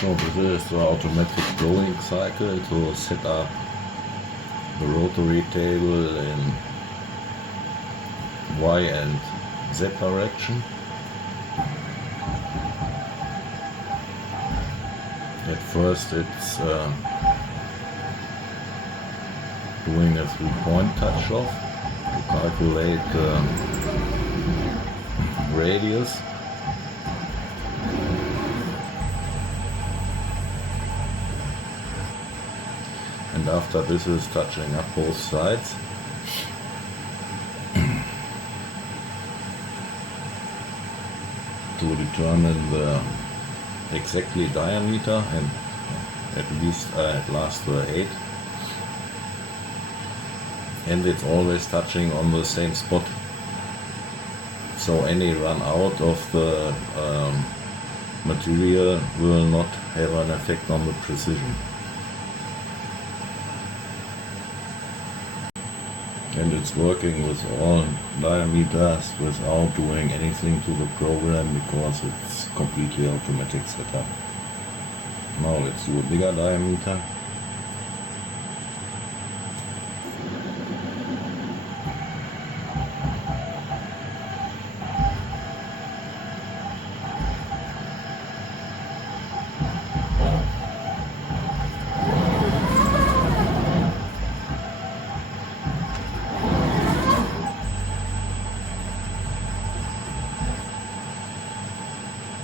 So this is the automatic blowing cycle to set up the rotary table in Y and Z direction. At first it's doing a 3-point touch off to calculate radius. And after this is touching up both sides. To determine the exactly diameter, and at least at last 8. And it's always touching on the same spot. So any run out of the material will not have an effect on the precision. And it's working with all diameters without doing anything to the program because it's completely automatic setup. Now let's do a bigger diameter.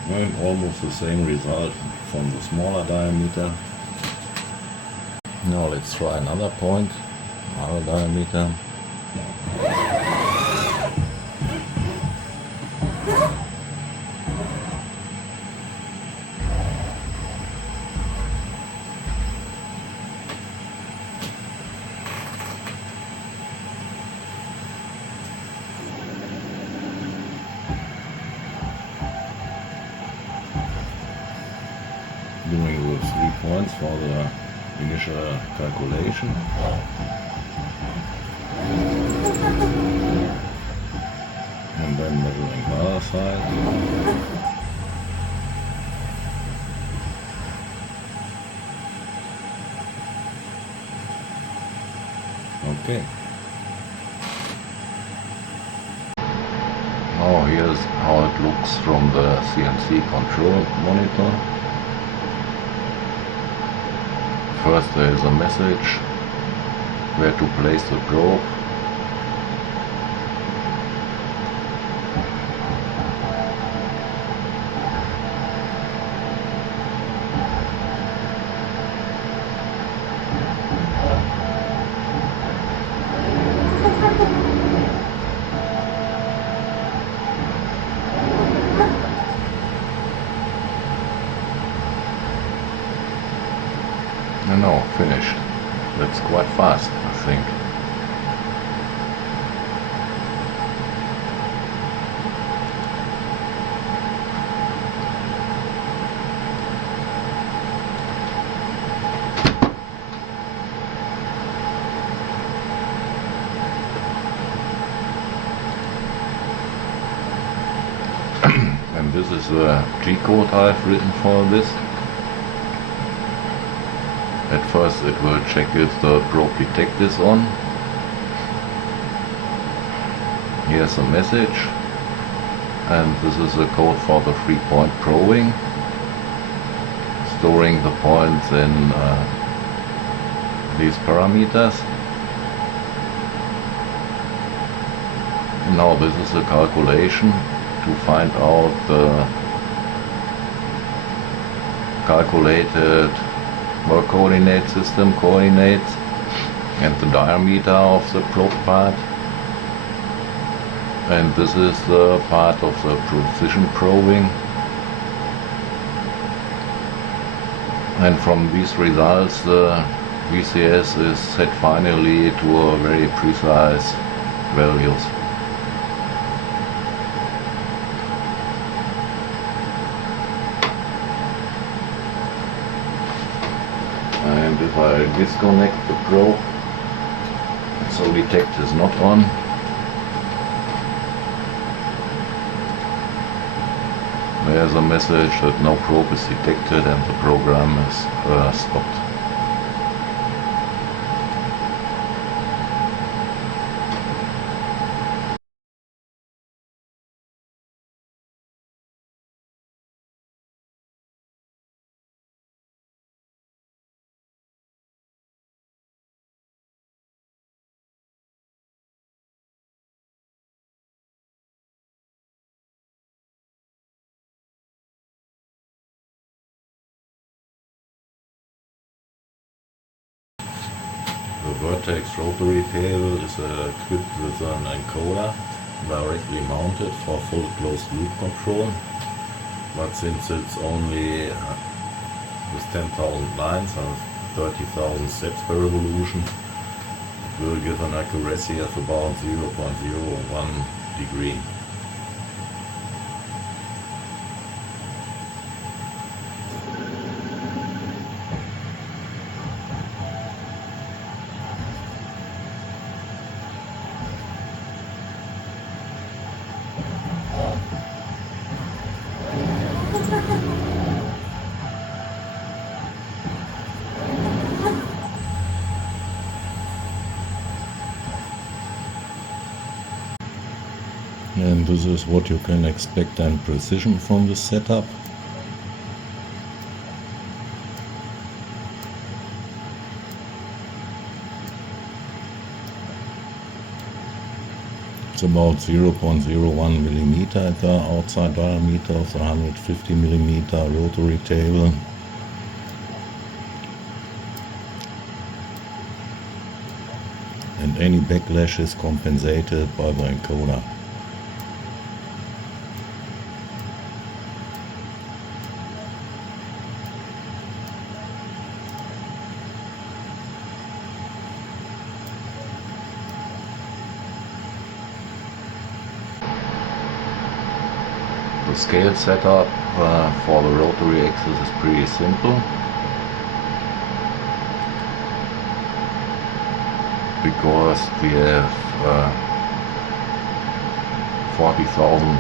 And almost the same result from the smaller diameter. Now let's try another point, another diameter. Doing the 3 points for the initial calculation. And then measuring the other side. Okay. Now here's how it looks from the CNC control monitor. First there is a message where to place the probe. And now finished. That's quite fast, I think. And this is the G-code I've written for this. At first it will check if the probe detect is on. Here's a message, and this is the code for the 3-point probing, storing the points in these parameters. And now this is a calculation to find out the calculated work coordinate system coordinates and the diameter of the probe part. And this is the part of the precision probing. And from these results the VCS is set finally to a very precise values. And if I disconnect the probe, so detect is not on, there's a message that no probe is detected and the program is stopped. The Vertex Rotary table is equipped with an encoder directly mounted for full closed loop control, but since it's only with 10,000 lines and 30,000 steps per revolution, it will give an accuracy of about 0.01 degree. And this is what you can expect in precision from this setup. It's about 0.01 millimeter at the outside diameter of the 150 millimeter rotary table. And any backlash is compensated by the encoder. The scale setup for the rotary axis is pretty simple, because we have 40,000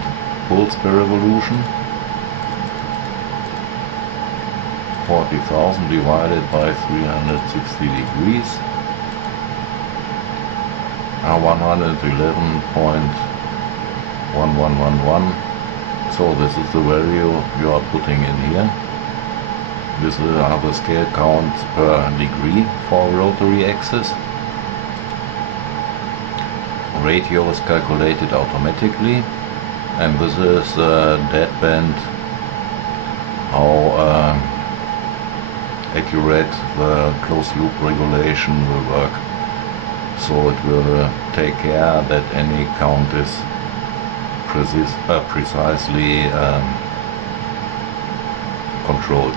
pulse per revolution. 40,000 divided by 360 degrees are 111.1111. So this is the value you are putting in here. This are the scale counts per degree for rotary axis. Radio is calculated automatically, and this is dead band, how accurate the closed loop regulation will work. So it will take care that any count is precisely controlled.